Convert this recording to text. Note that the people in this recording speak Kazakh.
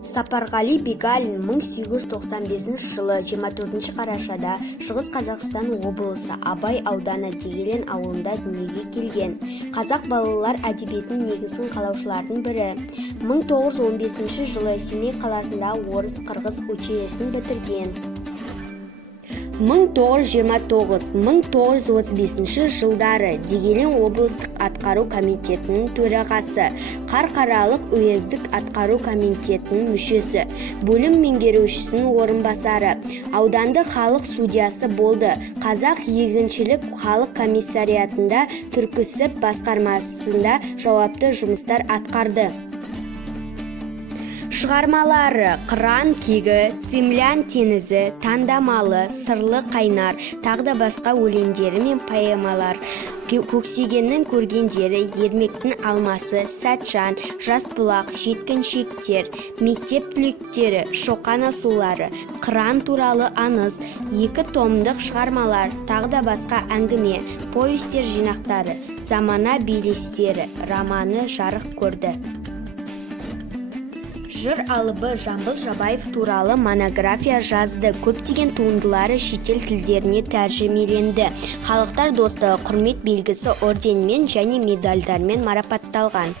Сапарғали Бегалин 1895 жылы 24 қарашада Шығыс Қазақстан облысы Абай ауданы Дегелең ауылында дүниеге келген. Қазақ балалар әдебиетінің негізін қалаушылардың бірі. 1915 жылы Семей қаласында орыс-қырғыз училищесін бітірген. 1929-1935 жылдары Дегелең облыстық атқару комитетінің төрағасы, Қарқаралық уездік атқару комитетінің мүшесі, бөлім меңгерушісінің орынбасары, ауданды халық судьясы болды. Қазақ егіншілік халық комиссариатында түркісіб басқармасында жауапты жұмыстар атқарды. Шығармалары: Қыран кегі, Цимлян теңізі, Таңдамалы, Сырлы қайнар, тағы басқа өлеңдері мен поэмалар. Көксегеннің көргендері, Ермектің алмасы, Сәтжан, Жас бұлақ, Жеткіншектер, Мектеп түлектері, Шоқан асулары, Қыран туралы аңыз, 2 томдық шығармалар, тағы басқа әңгіме, повестер жинақтары, Замана белестері романы жарық көрді. Жыр алыбы Жамбыл Жабаев туралы монография жазды. Көптеген туындылары шетел тілдеріне тәржімеленді. Халықтар достығы құрмет белгісі орденмен және медальдармен марапатталған.